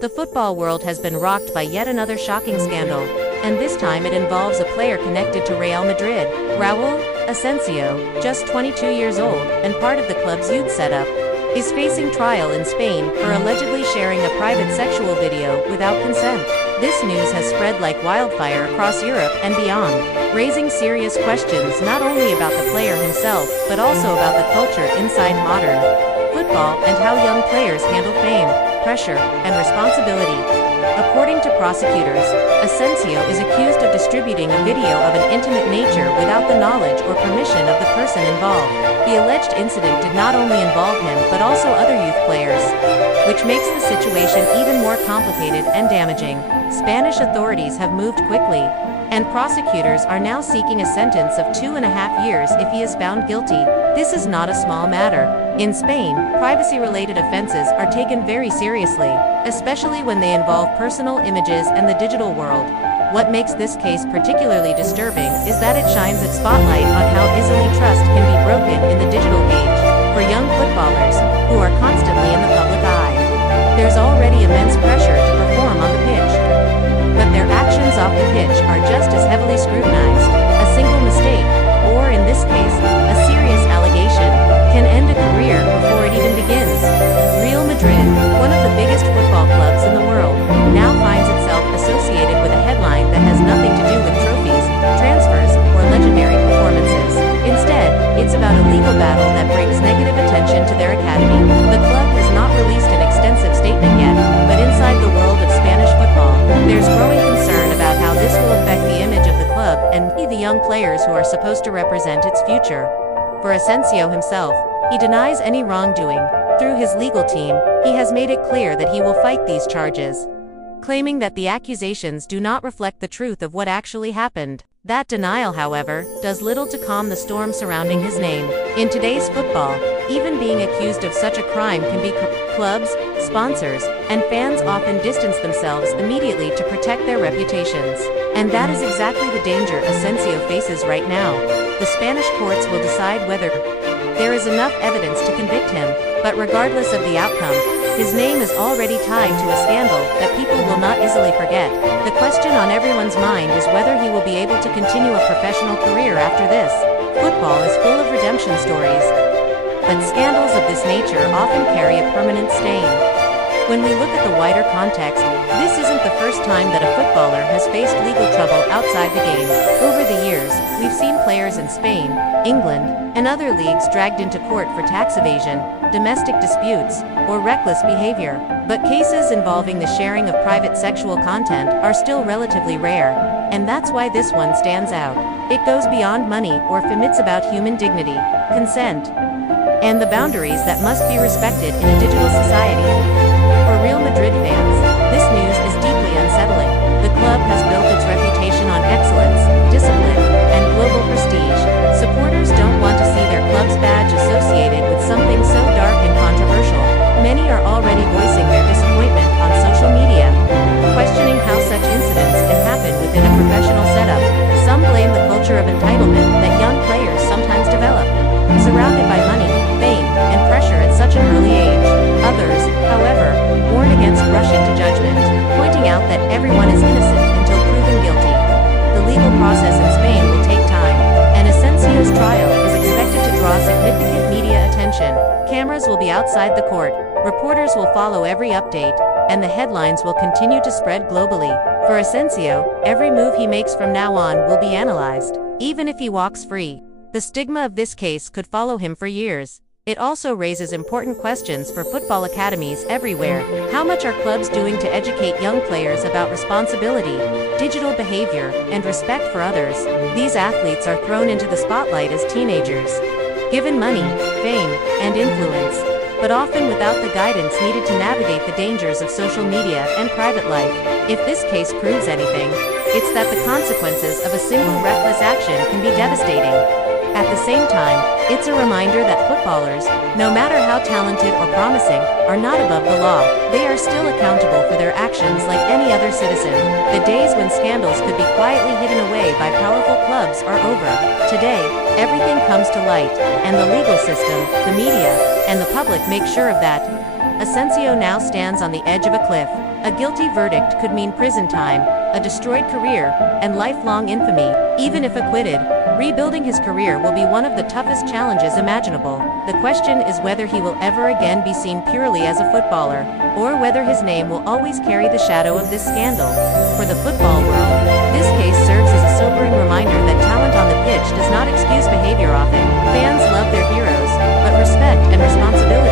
The football world has been rocked by yet another shocking scandal, and this time it involves a player connected to Real Madrid. Raul Asencio, just 22 years old and part of the club's youth setup, is facing trial in Spain for allegedly sharing a private sexual video without consent. This news has spread like wildfire across Europe and beyond, raising serious questions not only about the player himself but also about the culture inside modern football and how young players handle fame, pressure, and responsibility. According to prosecutors, Asencio is accused of distributing a video of an intimate nature without the knowledge or permission of the person involved. The alleged incident did not only involve him but also other youth players, which makes the situation even more complicated and damaging. Spanish authorities have moved quickly, and prosecutors are now seeking a sentence of 2.5 years if he is found guilty. This is not a small matter. In Spain, privacy-related offenses are taken very seriously, especially when they involve personal images and the digital world. What makes this case particularly disturbing is that it shines its spotlight on how easily trust can be broken in the digital age. For young footballers, who are constantly in the public eye, there's already immense pressure to perform on the pitch. But their actions off the pitch are just as heavily scrutinized. A single mistake, or in this case, a serious allegation, can end a career before it even begins. Real Madrid, one of the biggest football clubs in the world, now finds itself associated with a headline that has nothing to do with trophies, transfers, or legendary performances. Instead, it's about a legal battle that brings negative attention to their academy. The club has not released an extensive statement yet, but inside the world of Spanish football, there's growing concern about how this will affect the image of the club and the young players who are supposed to represent its future. For Asencio himself, he denies any wrongdoing. Through his legal team, he has made it clear that he will fight these charges, claiming that the accusations do not reflect the truth of what actually happened. That denial, however, does little to calm the storm surrounding his name. In today's football, even being accused of such a crime can be clubs, sponsors, and fans often distance themselves immediately to protect their reputations. And that is exactly the danger Asencio faces right now. The Spanish courts will decide whether there is enough evidence to convict him, but regardless of the outcome, his name is already tied to a scandal that people will not easily forget. The question on everyone's mind is whether he will be able to continue a professional career after this. Football is full of redemption stories, but scandals of this nature often carry a permanent stain. When we look at the wider context, this isn't the first time that a footballer has faced legal trouble outside the game. Over the years, we've seen players in Spain, England, and other leagues dragged into court for tax evasion, domestic disputes, or reckless behavior. But cases involving the sharing of private sexual content are still relatively rare, and that's why this one stands out. It goes beyond money or fame. It's about human dignity, consent, and the boundaries that must be respected in a digital society. For Real Madrid fans, this news is deeply unsettling. The club has built its reputation on excellence, discipline, and global prestige. Supporters don't want to see their club's badge associated with something so dark and controversial. Many are already voicing their disappointment on social media, questioning how such incidents can happen within a professional setup. Some blame the culture of entitlement that young players sometimes develop, surrounded by money, fame, and pressure at such an early age. Others, however, warn against rushing to judgment, pointing out that everyone is innocent until proven guilty. The legal process in Spain will take time, and Asencio's trial is expected to draw significant media attention. Cameras will be outside the court, reporters will follow every update, and the headlines will continue to spread globally. For Asencio, every move he makes from now on will be analyzed. Even if he walks free, the stigma of this case could follow him for years. It also raises important questions for football academies everywhere. How much are clubs doing to educate young players about responsibility, digital behavior, and respect for others? These athletes are thrown into the spotlight as teenagers, given money, fame, and influence, but often without the guidance needed to navigate the dangers of social media and private life. If this case proves anything, it's that the consequences of a single reckless action can be devastating. At the same time, it's a reminder that footballers, no matter how talented or promising, are not above the law. They are still accountable for their actions like any other citizen. The days when scandals could be quietly hidden away by powerful clubs are over. Today, everything comes to light, and the legal system, the media, and the public make sure of that. Asencio now stands on the edge of a cliff. A guilty verdict could mean prison time, a destroyed career, and lifelong infamy. Even if acquitted, rebuilding his career will be one of the toughest challenges imaginable. The question is whether he will ever again be seen purely as a footballer, or whether his name will always carry the shadow of this scandal. For the football world, this case serves as a sobering reminder that talent on the pitch does not excuse behavior often. Fans love their heroes, but respect and responsibility